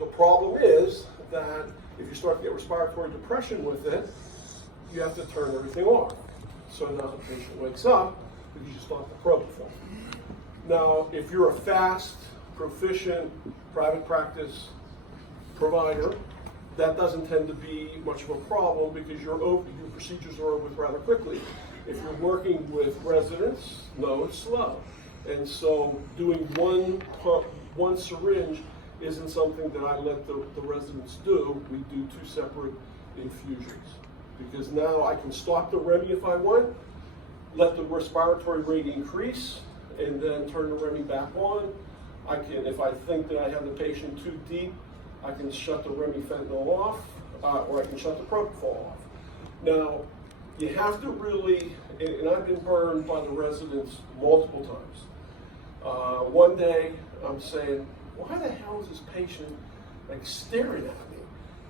the problem is that if you start to get respiratory depression with it, you have to turn everything off. So now the patient wakes up because you stop the propofol. Now, if you're a fast, proficient private practice provider, that doesn't tend to be much of a problem because your procedures are over with rather quickly. If you're working with residents, no, it's slow. And so doing one pump, one syringe isn't something that I let the residents do. We do 2 separate infusions. Because now I can stop the REMI if I want, let the respiratory rate increase, and then turn the REMI back on. I can, if I think that I have the patient too deep, I can shut the REMI fentanyl off, or I can shut the propofol off. Now, you have to really, and I've been burned by the residents multiple times. One day, I'm saying, why the hell is this patient like staring at me?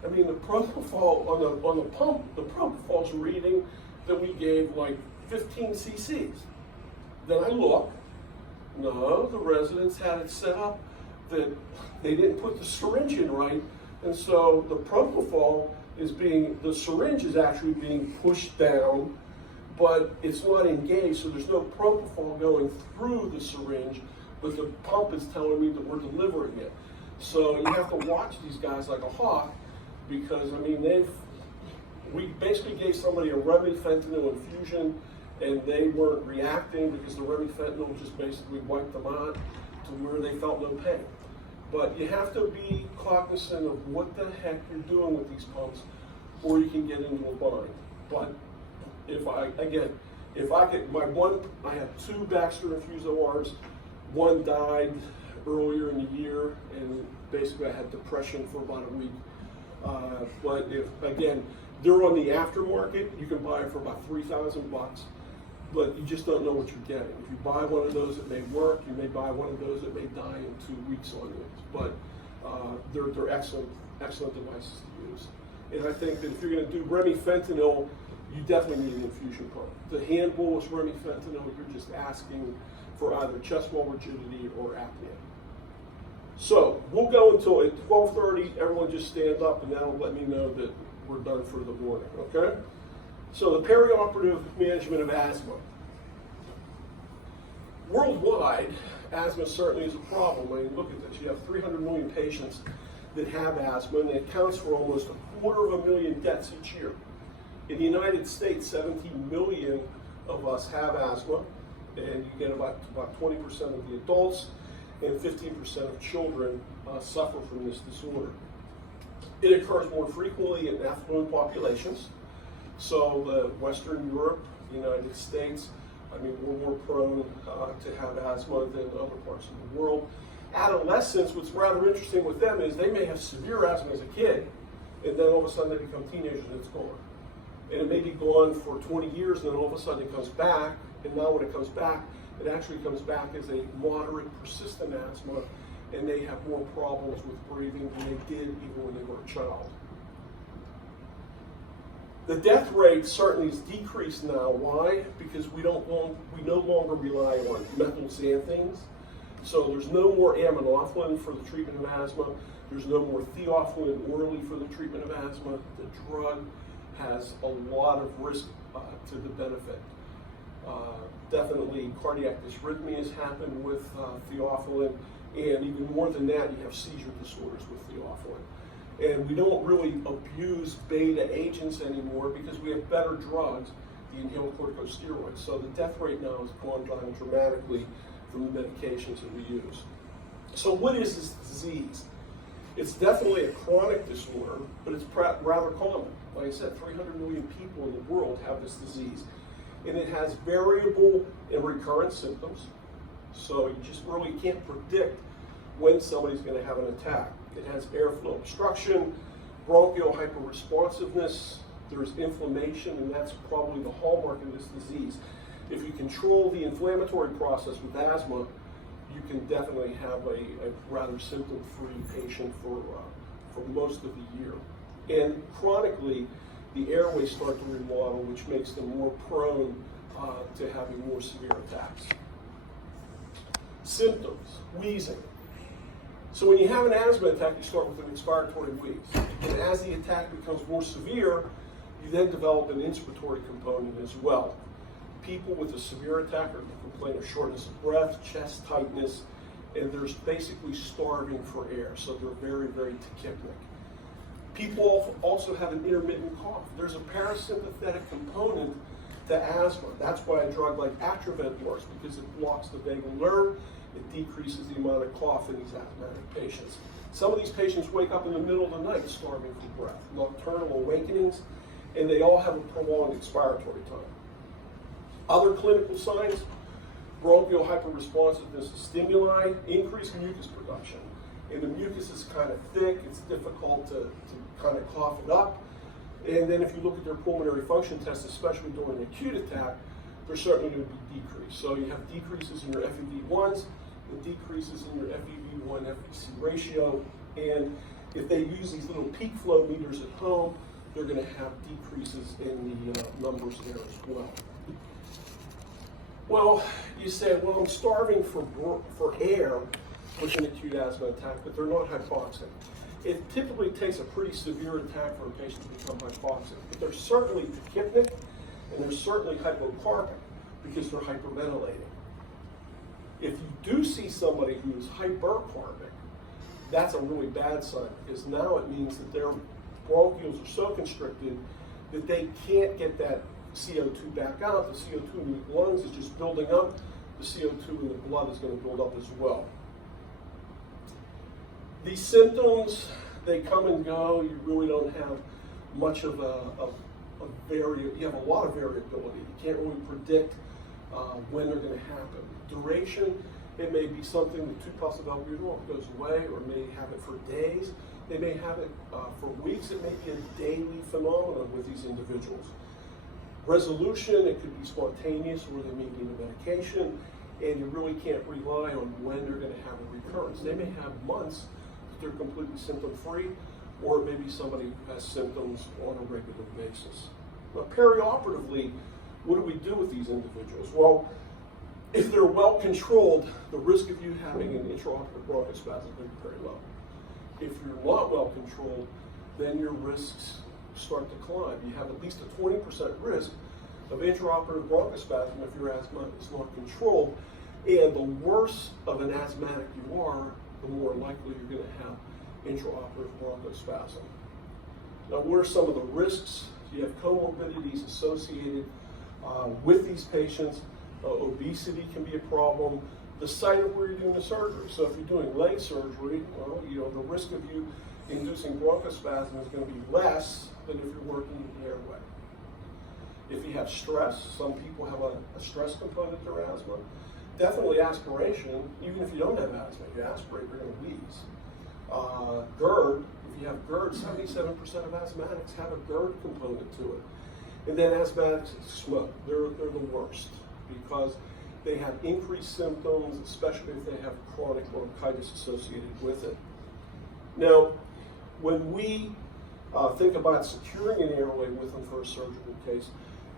I mean, the propofol on the pump, the propofol's reading that we gave like 15 cc's. Then I look, no, the residents had it set up that they didn't put the syringe in right, and so the propofol is the syringe is actually being pushed down, but it's not engaged, so there's no propofol going through the syringe, but the pump is telling me that we're delivering it. So you have to watch these guys like a hawk, because I mean, we basically gave somebody a REMI fentanyl infusion, and they weren't reacting because the REMI fentanyl just basically wiped them out to where they felt no pain. But you have to be cognizant of what the heck you're doing with these pumps, or you can get into a bind. But if I have 2 Baxter infused ORs. One died earlier in the year, and basically I had depression for about a week. But if, again, they're on the aftermarket, you can buy it for about $3,000, but you just don't know what you're getting. If you buy one of those, it may work. You may buy one of those, it may die in 2 weeks on you. But they're excellent devices to use. And I think that if you're going to do REMI fentanyl, you definitely need an infusion pump. The hand bolus REMI fentanyl, you're just asking for either chest wall rigidity or apnea. So we'll go until at 12:30. Everyone just stand up, and that'll let me know that we're done for the morning. Okay. So the perioperative management of asthma. Worldwide, asthma certainly is a problem. I mean, look at this. You have 300 million patients that have asthma, and it accounts for almost 250,000 deaths each year. In the United States, 17 million of us have asthma, and you get about 20% of the adults and 15% of children suffer from this disorder. It occurs more frequently in affluent populations. So the Western Europe, United States, I mean, we're more prone to have asthma than other parts of the world. Adolescents, what's rather interesting with them is they may have severe asthma as a kid, and then all of a sudden they become teenagers and it's gone. And it may be gone for 20 years, and then all of a sudden it comes back, and now when it comes back, it actually comes back as a moderate, persistent asthma, and they have more problems with breathing than they did even when they were a child. The death rate certainly is decreased now. Why? Because we no longer rely on methylxanthines. So there's no more aminophylline for the treatment of asthma. There's no more theophylline orally for the treatment of asthma. The drug has a lot of risk to the benefit. Definitely cardiac dysrhythmias happen with theophylline, and even more than that, you have seizure disorders with theophylline. And we don't really abuse beta agents anymore because we have better drugs, the inhaled corticosteroids. So the death rate now has gone down dramatically from the medications that we use. So what is this disease? It's definitely a chronic disorder, but it's rather common. Like I said, 300 million people in the world have this disease. And it has variable and recurrent symptoms. So you just really can't predict when somebody's going to have an attack. It has airflow obstruction, bronchial hyperresponsiveness, there's inflammation, and that's probably the hallmark of this disease. If you control the inflammatory process with asthma, you can definitely have a rather symptom-free patient for most of the year. And chronically, the airways start to remodel, which makes them more prone to having more severe attacks. Symptoms: wheezing, So when you have an asthma attack, you start with an expiratory wheeze. And as the attack becomes more severe, you then develop an inspiratory component as well. People with a severe attack are complain of shortness of breath, chest tightness, and they're basically starving for air, so they're very, very tachypnic. People also have an intermittent cough. There's a parasympathetic component to asthma. That's why a drug like Atrovent works, because it blocks the vagal nerve. It decreases the amount of cough in these asthmatic patients. Some of these patients wake up in the middle of the night starving for breath, nocturnal awakenings, and they all have a prolonged expiratory time. Other clinical signs: bronchial hyperresponsiveness to stimuli, increased mucus production. And the mucus is kind of thick, it's difficult to kind of cough it up. And then if you look at their pulmonary function tests, especially during an acute attack, they're certainly going to be decreased. So you have decreases in your FEV1s and decreases in your FEV1 FVC ratio. And if they use these little peak flow meters at home, they're going to have decreases in the numbers there as well. Well, you say, well, I'm starving for air with an acute asthma attack, but they're not hypoxic. It typically takes a pretty severe attack for a patient to become hypoxic, but they're certainly tachypnic and they're certainly hypocarbic because they're hyperventilating. If you do see somebody who is hypercarbic, that's a really bad sign, because now it means that their bronchioles are so constricted that they can't get that CO2 back out. The CO2 in the lungs is just building up. The CO2 in the blood is going to build up as well. These symptoms, they come and go. You really don't have much of you have a lot of variability. You can't really predict when they're going to happen. Duration, it may be something that 2 puffs of albuterol goes away, or may have it for days. They may have it for weeks. It may be a daily phenomenon with these individuals. Resolution, it could be spontaneous, or they may need a medication, and you really can't rely on when they're going to have a recurrence. They may have months that they're completely symptom-free, or maybe somebody who has symptoms on a regular basis. Now, perioperatively, what do we do with these individuals? Well, if they're well controlled, the risk of you having an intraoperative bronchospasm is going to be very low. If you're not well controlled, then your risks start to climb. You have at least a 20% risk of intraoperative bronchospasm if your asthma is not controlled. And the worse of an asthmatic you are, the more likely you're going to have intraoperative bronchospasm. Now, what are some of the risks? You have comorbidities associated with these patients. Obesity can be a problem. The site of where you're doing the surgery. So if you're doing leg surgery, well, the risk of you inducing bronchospasm is going to be less than if you're working in the airway. If you have stress, some people have a stress component to their asthma. Definitely aspiration, even if you don't have asthma, you aspirate, you're going to wheeze. GERD, if you have GERD, 77% of asthmatics have a GERD component to it. And then asthmatics smoke. They're the worst because they have increased symptoms, especially if they have chronic bronchitis associated with it. Now, when we think about securing an airway with them for a surgical case,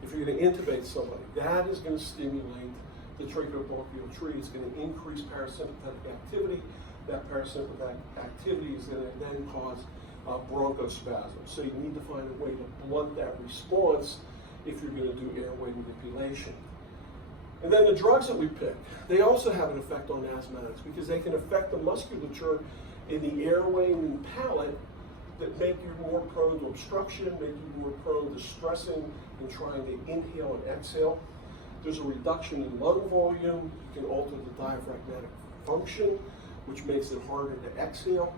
if you're going to intubate somebody, that is going to stimulate the tracheobronchial tree. It's going to increase parasympathetic activity. That parasympathetic activity is going to then cause bronchospasm. So you need to find a way to blunt that response if you're going to do airway manipulation. And then the drugs that we pick, they also have an effect on asthmatics because they can affect the musculature in the airway and the palate that make you more prone to obstruction, make you more prone to stressing and trying to inhale and exhale. There's a reduction in lung volume. You can alter the diaphragmatic function, which makes it harder to exhale.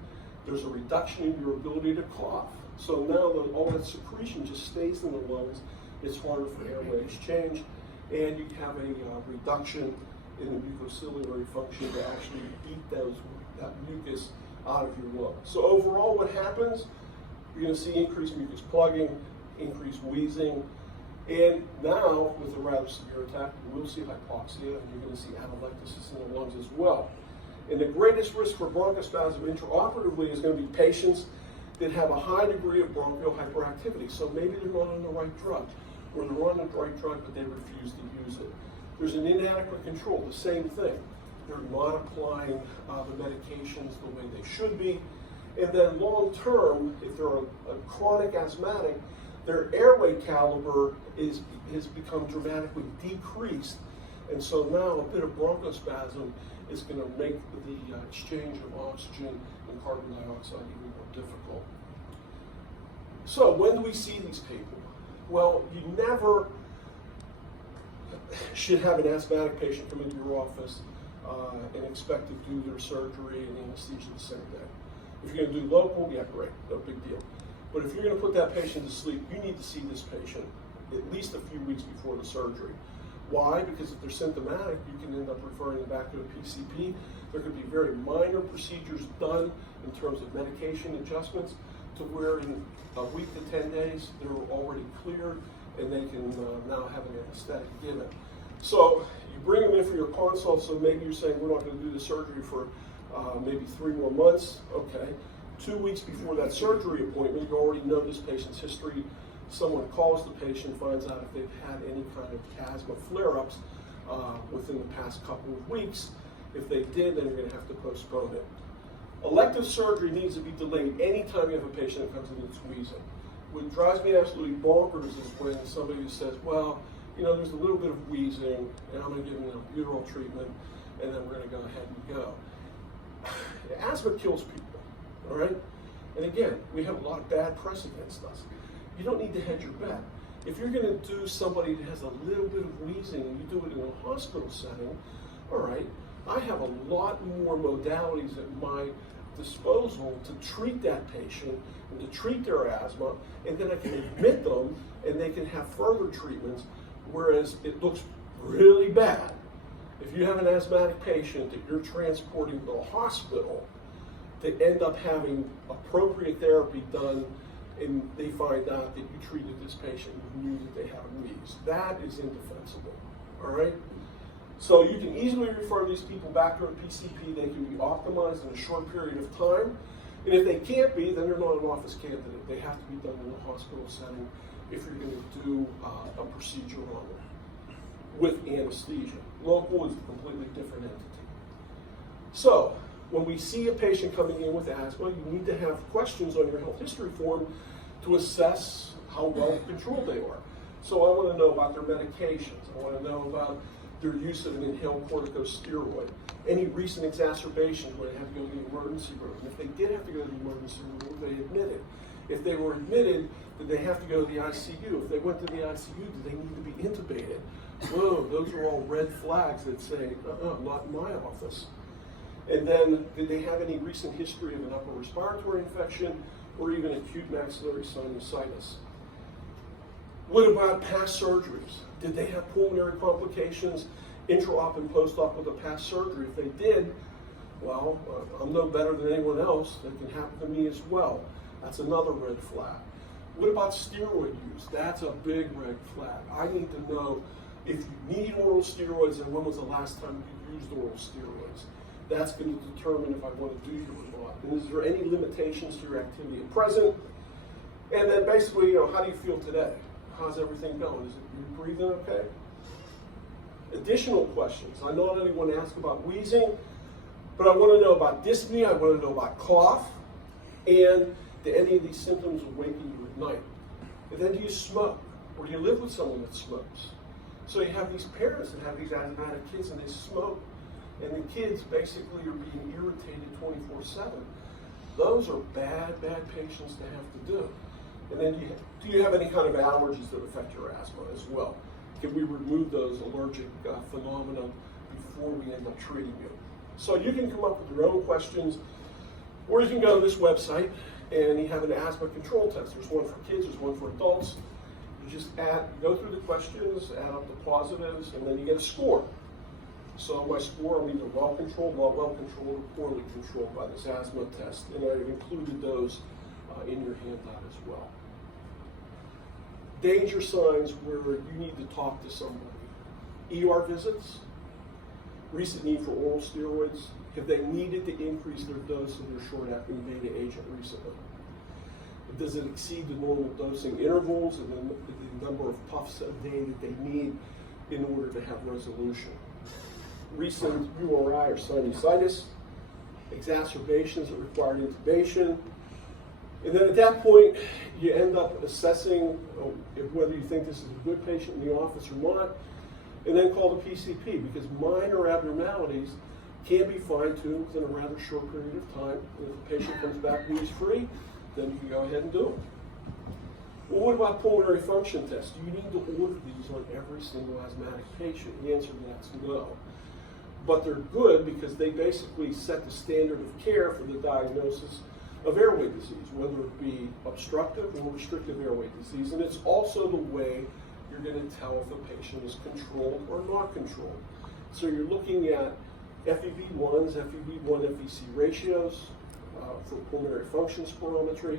There's a reduction in your ability to cough. So now all that secretion just stays in the lungs. It's harder for airway exchange. And you have a reduction in the mucociliary function to actually beat that mucus out of your lungs. So overall, what happens? You're going to see increased mucus plugging, increased wheezing, and now with a rather severe attack, you will see hypoxia, and you're going to see atelectasis in the lungs as well. And the greatest risk for bronchospasm intraoperatively is going to be patients that have a high degree of bronchial hyperactivity. So maybe they're not on the right drug, or they're on the right drug, but they refuse to use it. There's an inadequate control, the same thing. they're not applying the medications the way they should be. And then long term, if they're a chronic asthmatic, their airway caliber has become dramatically decreased. And so now a bit of bronchospasm is going to make the exchange of oxygen and carbon dioxide even more difficult. So when do we see these people? Well, you never should have an asthmatic patient come into your office and expect to do their surgery and anesthesia the same day. If you're going to do local, yeah, great, no big deal. But if you're going to put that patient to sleep, you need to see this patient at least a few weeks before the surgery. Why? Because if they're symptomatic, you can end up referring them back to a PCP. There could be very minor procedures done in terms of medication adjustments to where in a week to 10 days, they're already cleared and they can now have an anesthetic given. So you bring them in for your consult, so maybe you're saying we're not going to do the surgery for maybe 3 more months. Okay. 2 weeks before that surgery appointment, you already know this patient's history. Someone calls the patient, finds out if they've had any kind of asthma flare-ups within the past couple of weeks. If they did, then you're going to have to postpone it. Elective surgery needs to be delayed anytime you have a patient that comes in that's wheezing. What drives me absolutely bonkers is when somebody says, well, you know, there's a little bit of wheezing, and I'm going to give them an albuterol treatment, and then we're going to go ahead and go. Asthma kills people, all right? And again, we have a lot of bad press against us. You don't need to hedge your bet. If you're going to do somebody that has a little bit of wheezing and you do it in a hospital setting, all right, I have a lot more modalities at my disposal to treat that patient and to treat their asthma, and then I can admit them and they can have further treatments, whereas it looks really bad if you have an asthmatic patient that you're transporting to a hospital to end up having appropriate therapy done and they find out that you treated this patient and knew that they had a wheeze. That is indefensible, all right? So you can easily refer these people back to a PCP. They can be optimized in a short period of time. And if they can't be, then they're not an office candidate. They have to be done in a hospital setting if you're going to do a procedure on them with anesthesia. Local is a completely different entity. So when we see a patient coming in with asthma, you need to have questions on your health history form to assess how well controlled they are. So I want to know about their medications. I want to know about their use of an inhaled corticosteroid. Any recent exacerbations where they have to go to the emergency room. And if they did have to go to the emergency room, were they admitted? If they were admitted, did they have to go to the ICU? If they went to the ICU, did they need to be intubated? Whoa, those are all red flags that say, not in my office. And then, did they have any recent history of an upper respiratory infection or even acute maxillary sinusitis? What about past surgeries? Did they have pulmonary complications intra-op and post-op with a past surgery? If they did, well, I'm no better than anyone else. That can happen to me as well. That's another red flag. What about steroid use? That's a big red flag. I need to know if you need oral steroids and when was the last time you used oral steroids. That's going to determine if I want to do you or not. And is there any limitations to your activity at present? And then basically, you know, how do you feel today? How's everything going? Is it you breathing okay? Additional questions. I not only want to ask about wheezing, but I want to know about dyspnea, I want to know about cough, and do any of these symptoms awaken you at night? And then do you smoke? Or do you live with someone that smokes? So you have these parents that have these asthmatic kids and they smoke, and the kids basically are being irritated 24/7. Those are bad patients to have to do. And then do you have any kind of allergies that affect your asthma as well? Can we remove those allergic phenomena before we end up treating you? So you can come up with your own questions, or you can go to this website and you have an asthma control test. There's one for kids, there's one for adults. You just go through the questions, add up the positives, and then you get a score. So my score, I'm either well-controlled, not well-controlled, or poorly controlled by this asthma test. And I've included those in your handout as well. Danger signs where you need to talk to somebody. ER visits, recent need for oral steroids, have they needed to increase their dose of their short-acting beta agent recently? Does it exceed the normal dosing intervals and the number of puffs a day that they need in order to have resolution? recent URI or sinusitis, exacerbations that required intubation. And then at that point, you end up assessing whether you think this is a good patient in the office or not, and then call the PCP, because minor abnormalities can be fine-tuned within a rather short period of time. And if the patient comes back wheeze-free, then you can go ahead and do it. Well, what about pulmonary function tests? Do you need to order these on every single asthmatic patient? The answer to that's no. But they're good because they basically set the standard of care for the diagnosis of airway disease, whether it be obstructive or restrictive airway disease. And it's also the way you're going to tell if a patient is controlled or not controlled. So you're looking at FEV1s, FEV1-FVC ratios for pulmonary function spirometry.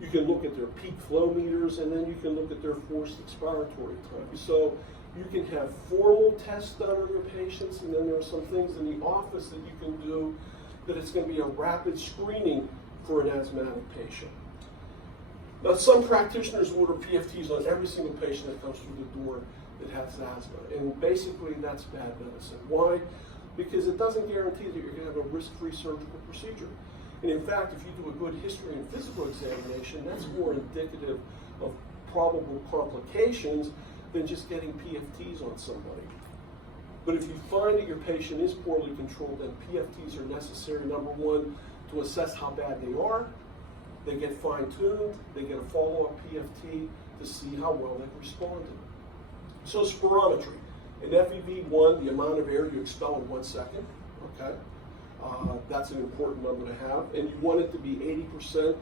You can look at their peak flow meters, and then you can look at their forced expiratory time. So you can have formal tests done on your patients, and then there are some things in the office that you can do that it's going to be a rapid screening for an asthmatic patient. Now, some practitioners order PFTs on every single patient that comes through the door that has asthma, and basically that's bad medicine. Why? Because it doesn't guarantee that you're going to have a risk-free surgical procedure. And in fact, if you do a good history and physical examination, that's more indicative of probable complications than just getting PFTs on somebody. But if you find that your patient is poorly controlled, then PFTs are necessary, number one, to assess how bad they are. They get fine-tuned, they get a follow-up PFT to see how well they've responded. So spirometry, an FEV1, the amount of air you expel in 1 second, okay? That's an important number to have, and you want it to be 80%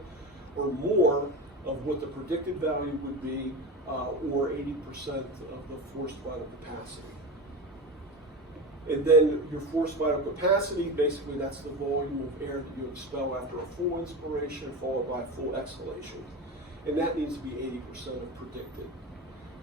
or more of what the predicted value would be, or 80% of the forced vital capacity. And then your forced vital capacity, basically that's the volume of air that you expel after a full inspiration followed by a full exhalation. And that needs to be 80% of predicted.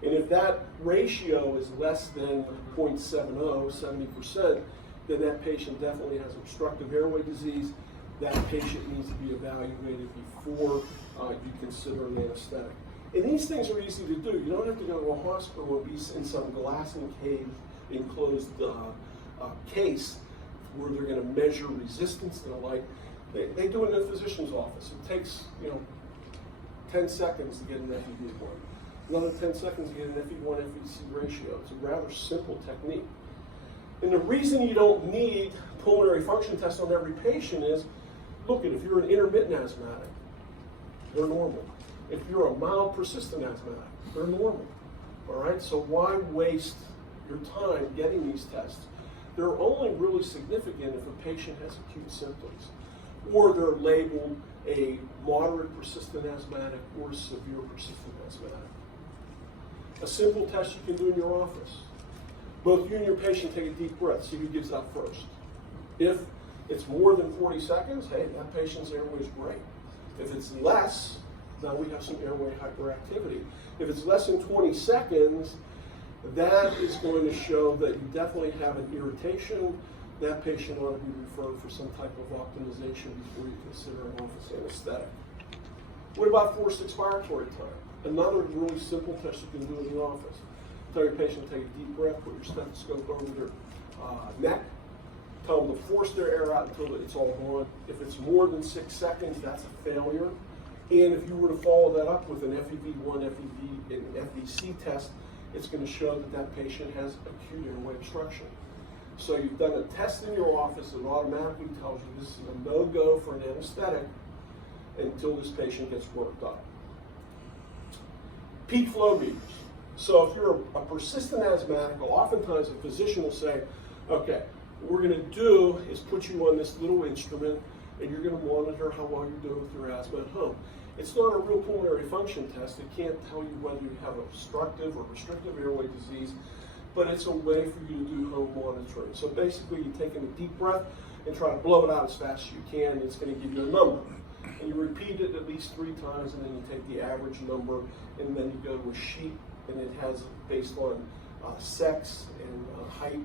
And if that ratio is less than 0.70, 70%, then that patient definitely has obstructive airway disease. That patient needs to be evaluated before you consider an anesthetic. And these things are easy to do. You don't have to go to a hospital or be in some glass enclosed case where they're going to measure resistance and the like. They do it in a physician's office. It takes 10 seconds to get an FEV1. Another 10 seconds to get an FEV1-FVC ratio. It's a rather simple technique. And the reason you don't need pulmonary function tests on every patient is, look, if you're an intermittent asthmatic, they're normal. If you're a mild persistent asthmatic, they're normal. All right, so why waste your time getting these tests? They're only really significant if a patient has acute symptoms, or they're labeled a moderate persistent asthmatic or severe persistent asthmatic. A simple test you can do in your office. Both you and your patient take a deep breath, see who gives out first. If it's more than 40 seconds, hey, that patient's airway is great. If it's less, now we have some airway hyperactivity. If it's less than 20 seconds, that is going to show that you definitely have an irritation. That patient ought to be referred for some type of optimization before you consider an office anesthetic. What about forced expiratory time? Another really simple test you can do in the office. Tell your patient to take a deep breath, put your stethoscope over their neck, tell them to force their air out until it's all gone. If it's more than 6 seconds, that's a failure. And if you were to follow that up with an FEV1, FEV, and FVC test, it's going to show that that patient has acute airway obstruction. So you've done a test in your office that automatically tells you this is a no-go for an anesthetic until this patient gets worked up. Peak flow meters. So if you're a persistent asthmatic, oftentimes a physician will say, okay, what we're going to do is put you on this little instrument and you're going to monitor how well you're doing with your asthma at home. It's not a real pulmonary function test. It can't tell you whether you have obstructive or restrictive airway disease, but it's a way for you to do home monitoring. So basically you take in a deep breath and try to blow it out as fast as you can. It's going to give you a number. And you repeat it at least 3 times, and then you take the average number, and then you go to a sheet, and it has, based on sex and height,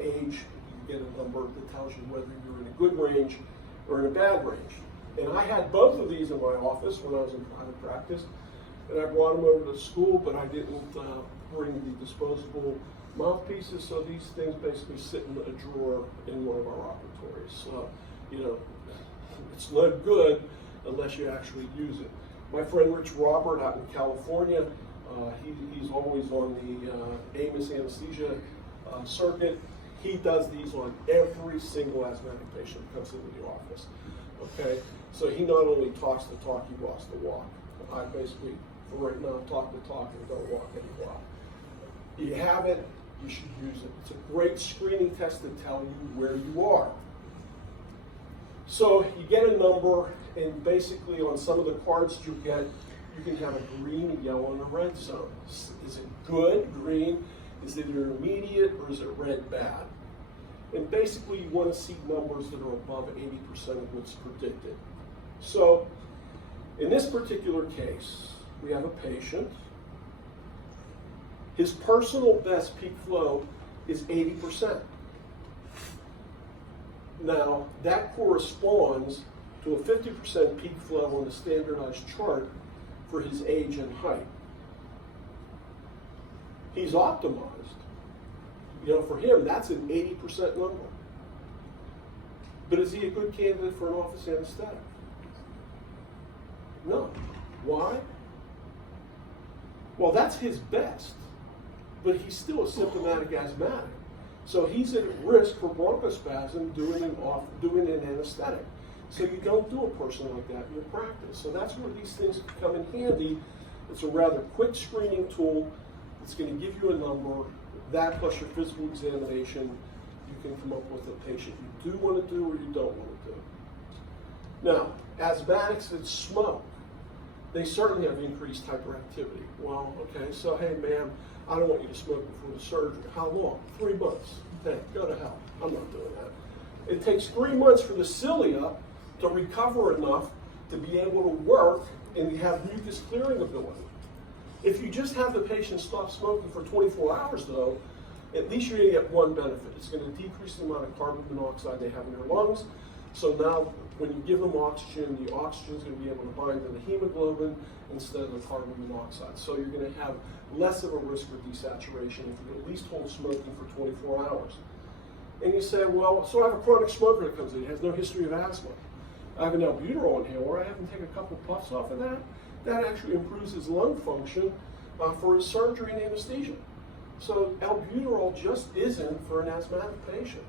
age, you get a number that tells you whether you're in a good range or in a bad range. And I had both of these in my office when I was in private practice, and I brought them over to school, but I didn't bring the disposable Mouthpieces, so these things basically sit in a drawer in one of our operatories. You know, it's no good unless you actually use it. My friend Rich Robert out in California, he's always on the Amos anesthesia circuit. He does these on every single asthmatic patient that comes into the office. Okay, so he not only talks the talk, he walks the walk. I basically, for right now, talk the talk and don't walk any walk. You have it, you should use it. It's a great screening test to tell you where you are. So you get a number, and basically on some of the cards you get, you can have a green, a yellow, and a red zone. Is it good, green? Is it intermediate, or is it red, bad? And basically you want to see numbers that are above 80% of what's predicted. So in this particular case, we have a patient. His personal best peak flow is 80%. Now, that corresponds to a 50% peak flow on the standardized chart for his age and height. He's optimized. You know, for him, that's an 80% number. But is he a good candidate for an office anesthetic? No. Why? Well, that's his best, but he's still a symptomatic asthmatic. So he's at risk for bronchospasm doing an anesthetic. So you don't do a person like that in your practice. So that's where these things come in handy. It's a rather quick screening tool. It's going to give you a number. That plus your physical examination, you can come up with a patient you do want to do or you don't want to do. Now, asthmatics that smoke, they certainly have increased hyperactivity. Well, okay, so hey ma'am, I don't want you to smoke before the surgery. How long? 3 months. Hey, go to hell. I'm not doing that. It takes 3 months for the cilia to recover enough to be able to work and have mucus clearing ability. If you just have the patient stop smoking for 24 hours though, at least you're going to get one benefit. It's going to decrease the amount of carbon monoxide they have in their lungs. So now when you give them oxygen, the oxygen is going to be able to bind to the hemoglobin instead of the carbon monoxide. So you're going to have less of a risk for desaturation if you at least hold smoking for 24 hours. And you say, well, so I have a chronic smoker that comes in, he has no history of asthma. I have an albuterol inhaler, I have him take a couple puffs off of that. That actually improves his lung function for his surgery and anesthesia. So albuterol just isn't for an asthmatic patient.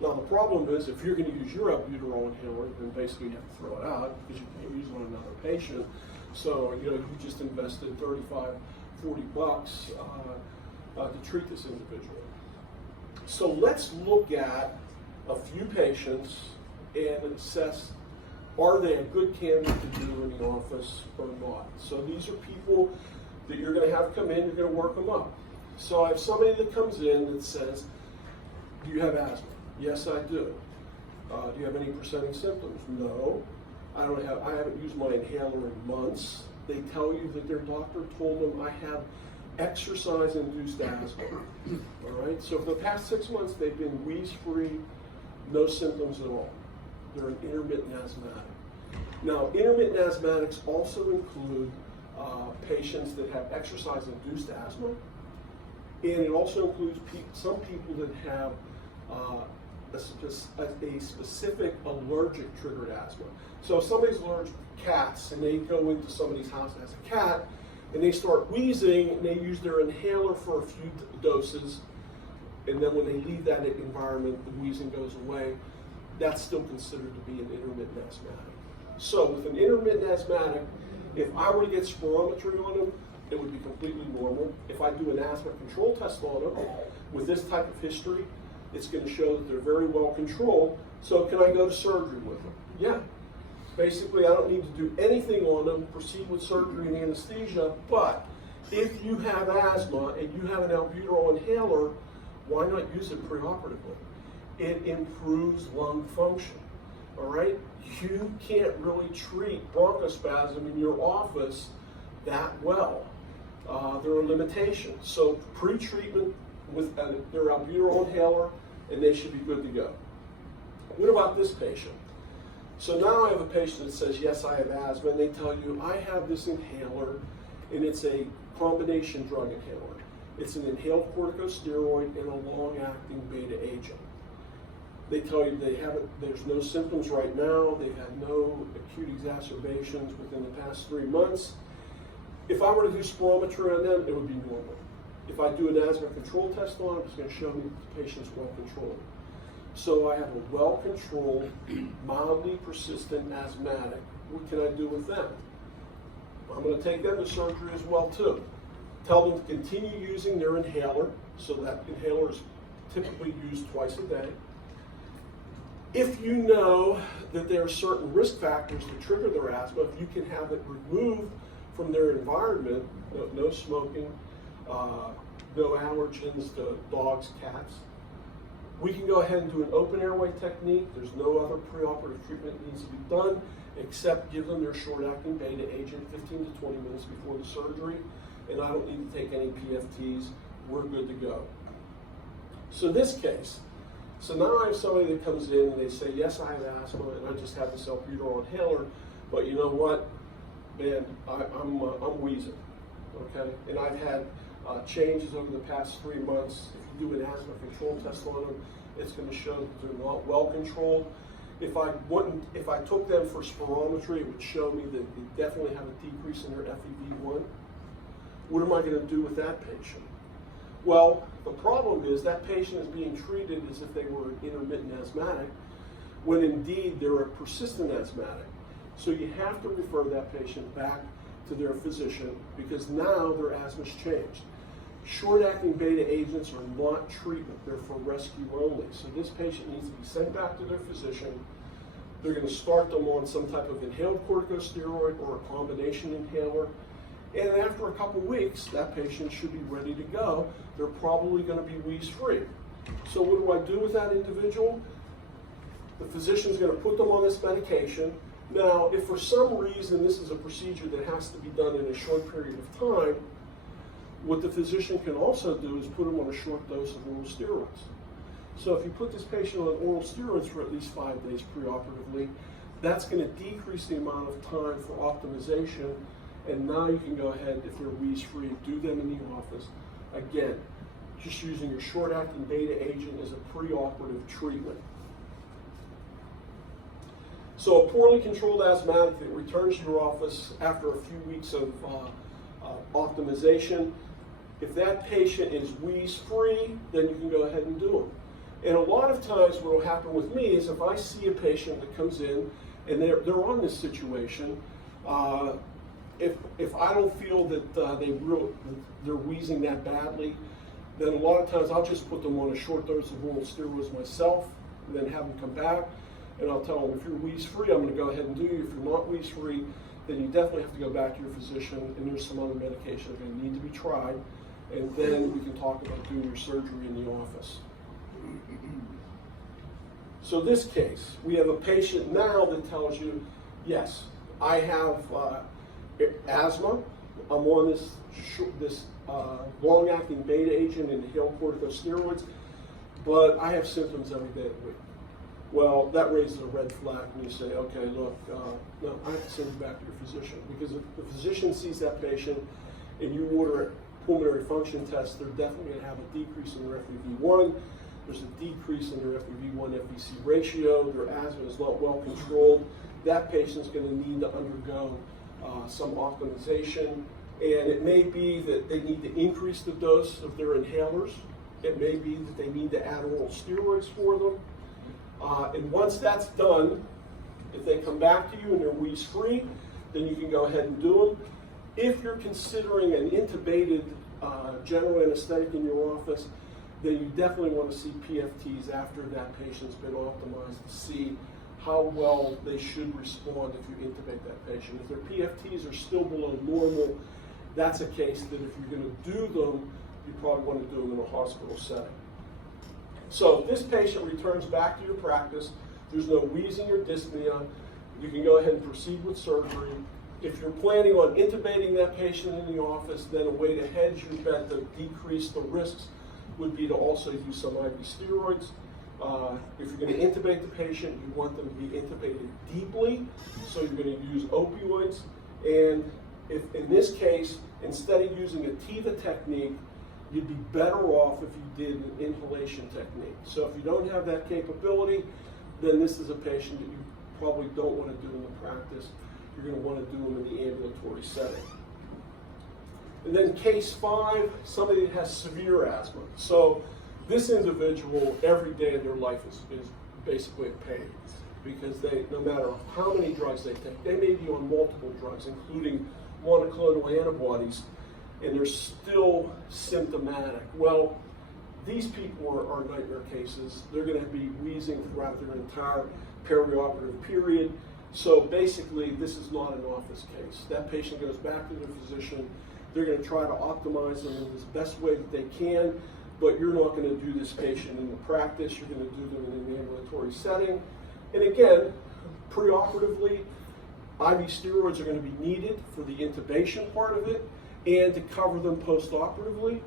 Now the problem is if you're going to use your albuterol inhaler, then basically you have to throw it out because you can't use it on another patient. So you know you just invested $35, $40 to treat this individual. So let's look at a few patients and assess, are they a good candidate to do in the office or not? So these are people that you're going to have come in, you're going to work them up. So I have somebody that comes in that says, do you have asthma? Yes, I do. Do you have any presenting symptoms? No. I haven't used my inhaler in months. They tell you that their doctor told them I have exercise-induced asthma. All right. So for the past 6 months, they've been wheeze-free, no symptoms at all. They're an intermittent asthmatic. Now, intermittent asthmatics also include patients that have exercise-induced asthma, and it also includes some people that have a specific allergic triggered asthma. So if somebody's allergic to cats and they go into somebody's house that has a cat and they start wheezing and they use their inhaler for a few doses, and then when they leave that environment, the wheezing goes away, that's still considered to be an intermittent asthmatic. So with an intermittent asthmatic, if I were to get spirometry on them, it would be completely normal. If I do an asthma control test on them with this type of history, it's going to show that they're very well controlled. So can I go to surgery with them? Yeah. Basically, I don't need to do anything on them, proceed with surgery and anesthesia, but if you have asthma and you have an albuterol inhaler, why not use it preoperatively? It improves lung function, all right? You can't really treat bronchospasm in your office that well. There are limitations. So pre-treatment with their albuterol inhaler, and they should be good to go. What about this patient? So now I have a patient that says, yes, I have asthma, and they tell you, I have this inhaler, and it's a combination drug inhaler. It's an inhaled corticosteroid and a long-acting beta agent. They tell you there's no symptoms right now, they've had no acute exacerbations within the past 3 months. If I were to do spirometry on them, it would be normal. If I do an asthma control test on them, it's going to show me that the patient's well controlled. So I have a well-controlled, mildly persistent asthmatic. What can I do with them? I'm going to take them to surgery as well too. Tell them to continue using their inhaler, so that inhaler is typically used twice a day. If you know that there are certain risk factors that trigger their asthma, if you can have it removed from their environment, no smoking, no allergens to dogs, cats, we can go ahead and do an open airway technique. There's no other preoperative treatment that needs to be done except give them their short-acting beta agent 15 to 20 minutes before the surgery, and I don't need to take any PFTs. We're good to go. So in this case, so now I have somebody that comes in and they say, yes, I have asthma and I just have this albuterol inhaler, but you know what, man, I'm wheezing, okay? And I've had changes over the past 3 months. If you do an asthma control test on them, it's going to show that they're not well controlled. If I took them for spirometry, it would show me that they definitely have a decrease in their FEV1. What am I going to do with that patient? Well, the problem is that patient is being treated as if they were an intermittent asthmatic, when indeed they're a persistent asthmatic. So you have to refer that patient back to their physician because now their asthma's changed. Short-acting beta agents are not treatment, they're for rescue only. So this patient needs to be sent back to their physician. They're going to start them on some type of inhaled corticosteroid or a combination inhaler. And after a couple weeks, that patient should be ready to go. They're probably going to be wheeze-free. So what do I do with that individual? The physician's going to put them on this medication. Now, if for some reason this is a procedure that has to be done in a short period of time, what the physician can also do is put them on a short dose of oral steroids. So if you put this patient on oral steroids for at least 5 days preoperatively, that's going to decrease the amount of time for optimization. And now you can go ahead, if they're wheeze-free, do them in the office. Again, just using your short-acting beta agent as a preoperative treatment. So a poorly controlled asthmatic that returns to your office after a few weeks of optimization, if that patient is wheeze-free, then you can go ahead and do them. And a lot of times what will happen with me is if I see a patient that comes in and they're on this situation, if I don't feel that they're wheezing that badly, then a lot of times I'll just put them on a short dose of oral steroids myself, and then have them come back, and I'll tell them, if you're wheeze-free, I'm going to go ahead and do you. If you're not wheeze-free, then you definitely have to go back to your physician, and there's some other medications that are going to need to be tried, and then we can talk about doing your surgery in the office. So this case, we have a patient now that tells you, yes, I have asthma, I'm on this long-acting beta agent and inhaled corticosteroids, but I have symptoms every day of the week. Well, that raises a red flag when you say, okay, look, no, I have to send you back to your physician, because if the physician sees that patient and you order a pulmonary function test, they're definitely going to have a decrease in their FEV1. There's a decrease in their FEV1 FVC ratio. Their asthma is not well controlled. That patient's going to need to undergo some optimization, and it may be that they need to increase the dose of their inhalers. It may be that they need to add oral steroids for them. And once that's done, if they come back to you and they're wheeze-free, then you can go ahead and do them. If you're considering an intubated general anesthetic in your office, then you definitely want to see PFTs after that patient's been optimized to see how well they should respond if you intubate that patient. If their PFTs are still below normal, that's a case that if you're going to do them, you probably want to do them in a hospital setting. So if this patient returns back to your practice, there's no wheezing or dyspnea, you can go ahead and proceed with surgery. If you're planning on intubating that patient in the office, then a way to hedge your bet to decrease the risks would be to also use some IV steroids. If you're going to intubate the patient, you want them to be intubated deeply, so you're going to use opioids. And if in this case, instead of using a TIVA technique, you'd be better off if you did an inhalation technique. So if you don't have that capability, then this is a patient that you probably don't want to do in the practice. You're going to want to do them in the ambulatory setting. And then case 5, somebody that has severe asthma. So this individual, every day of their life is basically a pain, because they, no matter how many drugs they take, they may be on multiple drugs, including monoclonal antibodies, and they're still symptomatic. Well, these people are nightmare cases. They're going to be wheezing throughout their entire perioperative period. So basically, this is not an office case. That patient goes back to their physician. They're going to try to optimize them in the best way that they can, but you're not going to do this patient in the practice. You're going to do them in an ambulatory setting. And again, preoperatively, IV steroids are going to be needed for the intubation part of it and to cover them postoperatively.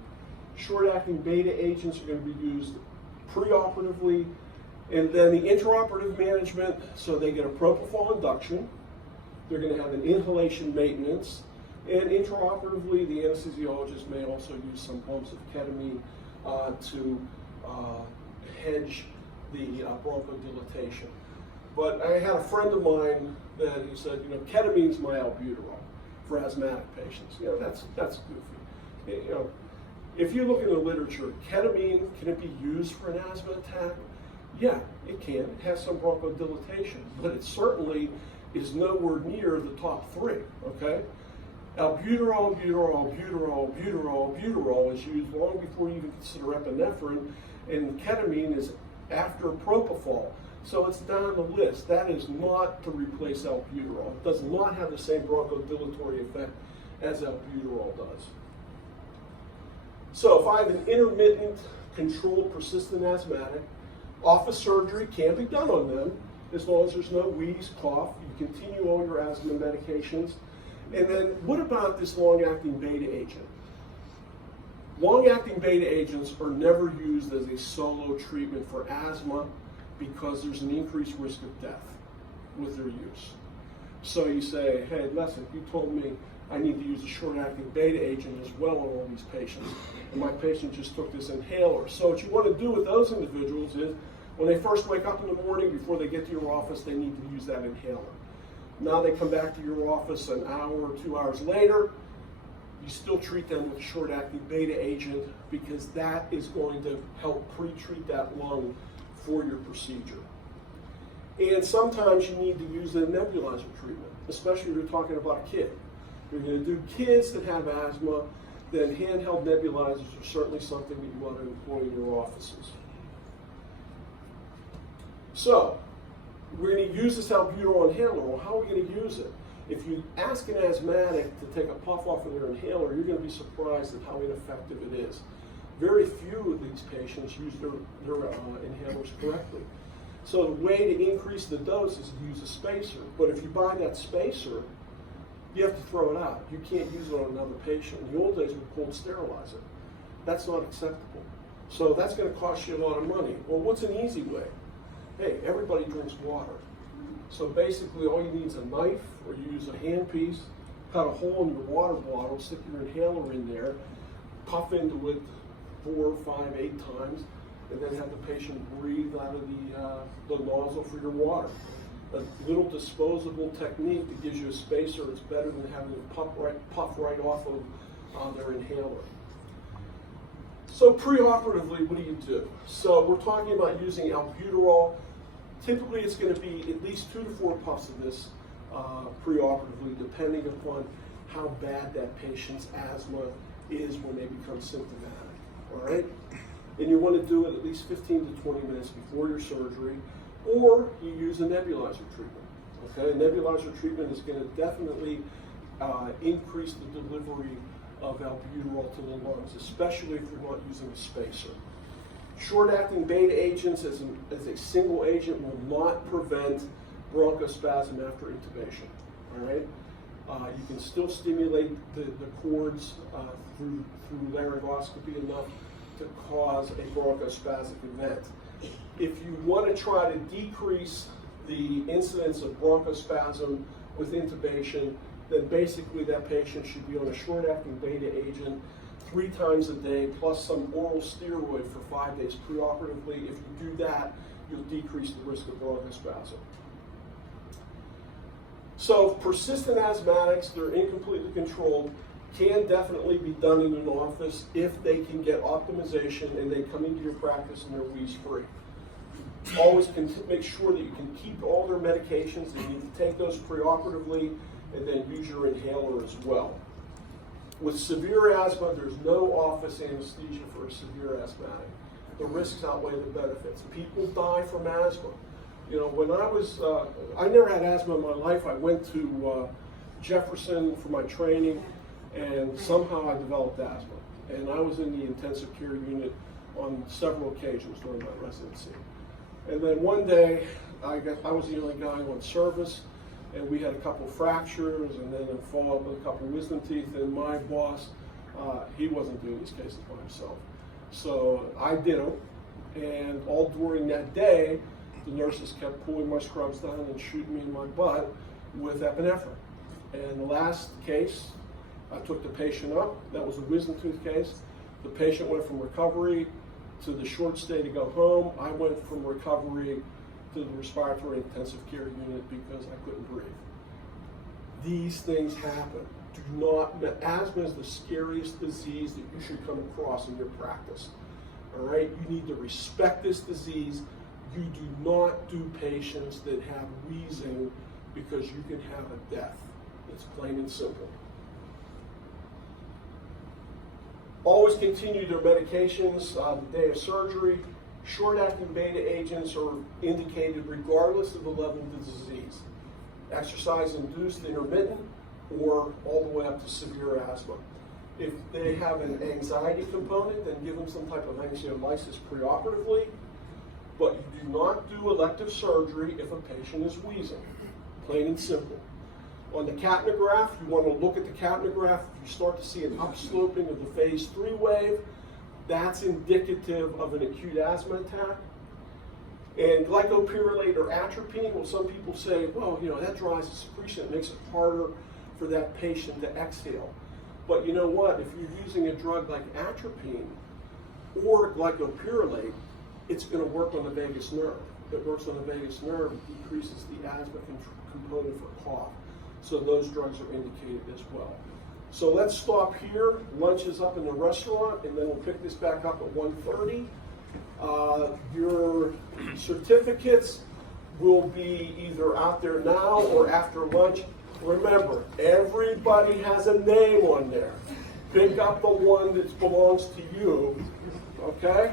Short-acting beta agents are going to be used preoperatively. And then the intraoperative management, so they get a propofol induction. They're going to have an inhalation maintenance. And intraoperatively, the anesthesiologist may also use some bumps of ketamine to hedge the bronchodilation. But I had a friend of mine that he said, you know, ketamine's my albuterol for asthmatic patients. You know, that's goofy. You know, if you look in the literature, ketamine, can it be used for an asthma attack? Yeah, it can. It has some bronchodilation, but it certainly is nowhere near the top 3, okay? Albuterol, albuterol, albuterol, albuterol, albuterol is used long before you even consider epinephrine, and ketamine is after propofol. So it's down the list. That is not to replace albuterol. It does not have the same bronchodilatory effect as albuterol does. So if I have an intermittent, controlled, persistent asthmatic, office surgery can be done on them as long as there's no wheeze, cough. You continue all your asthma medications. And then what about this long-acting beta agent? Long-acting beta agents are never used as a solo treatment for asthma because there's an increased risk of death with their use. So you say, hey, listen, you told me I need to use a short-acting beta agent as well on all these patients, and my patient just took this inhaler. So what you want to do with those individuals is, when they first wake up in the morning, before they get to your office, they need to use that inhaler. Now they come back to your office an hour or 2 hours later, you still treat them with a short-acting beta agent because that is going to help pre-treat that lung for your procedure. And sometimes you need to use a nebulizer treatment, especially if you're talking about a kid. If you're going to do kids that have asthma, then handheld nebulizers are certainly something that you want to employ in your offices. So, we're going to use this albuterol inhaler. Well, how are we going to use it? If you ask an asthmatic to take a puff off of their inhaler, you're going to be surprised at how ineffective it is. Very few of these patients use their inhalers correctly. So the way to increase the dose is to use a spacer. But if you buy that spacer, you have to throw it out. You can't use it on another patient. In the old days, we cold sterilize it. That's not acceptable. So that's going to cost you a lot of money. Well, what's an easy way? Hey, everybody drinks water. So basically, all you need is a knife, or you use a handpiece, cut a hole in your water bottle, stick your inhaler in there, puff into it 4, 5, 8 times, and then have the patient breathe out of the nozzle for your water. A little disposable technique that gives you a spacer. It's better than having it puff right off of their inhaler. So preoperatively, what do? So we're talking about using albuterol. Typically, it's going to be at least 2 to 4 puffs of this preoperatively, depending upon how bad that patient's asthma is when they become symptomatic. All right? And you want to do it at least 15 to 20 minutes before your surgery, or you use a nebulizer treatment. Okay? A nebulizer treatment is going to definitely increase the delivery of albuterol to the lungs, especially if you're not using a spacer. Short-acting beta agents as a single agent will not prevent bronchospasm after intubation. All right? You can still stimulate the cords through laryngoscopy enough to cause a bronchospasmic event. If you want to try to decrease the incidence of bronchospasm with intubation, then basically that patient should be on a short-acting beta agent 3 times a day plus some oral steroid for 5 days preoperatively. If you do that, you'll decrease the risk of bronchospasm. So persistent asthmatics, they're incompletely controlled, can definitely be done in an office if they can get optimization and they come into your practice and they're wheeze-free. Always make sure that you can keep all their medications, and you can take those preoperatively and then use your inhaler as well. With severe asthma, there's no office anesthesia for a severe asthmatic. The risks outweigh the benefits. People die from asthma. You know, when I never had asthma in my life. I went to Jefferson for my training, and somehow I developed asthma. And I was in the intensive care unit on several occasions during my residency. And then one day, I was the only guy on service, and we had a couple fractures, and then a fall with a couple wisdom teeth, and my boss, he wasn't doing these cases by himself. So I did them, and all during that day, the nurses kept pulling my scrubs down and shooting me in my butt with epinephrine. And the last case, I took the patient up. That was a wisdom tooth case. The patient went from recovery to the short stay to go home. I went from recovery to the respiratory intensive care unit because I couldn't breathe. These things happen. Asthma is the scariest disease that you should come across in your practice. All right, you need to respect this disease. You do not do patients that have wheezing because you can have a death. It's plain and simple. Always continue their medications the day of surgery. Short-acting beta agents are indicated regardless of the level of the disease. Exercise-induced intermittent or all the way up to severe asthma. If they have an anxiety component, then give them some type of anxiolysis preoperatively, but you do not do elective surgery if a patient is wheezing. Plain and simple. On the capnograph, you want to look at the capnograph. If you start to see an upsloping of the phase 3 wave, that's indicative of an acute asthma attack. And glycopyrrolate or atropine, well, some people say, well, you know, that dries the secretion. It makes it harder for that patient to exhale. But you know what? If you're using a drug like atropine or glycopyrrolate, it's going to work on the vagus nerve. If it works on the vagus nerve, it decreases the asthma component for cough. So those drugs are indicated as well. So let's stop here. Lunch is up in the restaurant, and then we'll pick this back up at 1:30. Your certificates will be either out there now or after lunch. Remember, everybody has a name on there. Pick up the one that belongs to you, okay?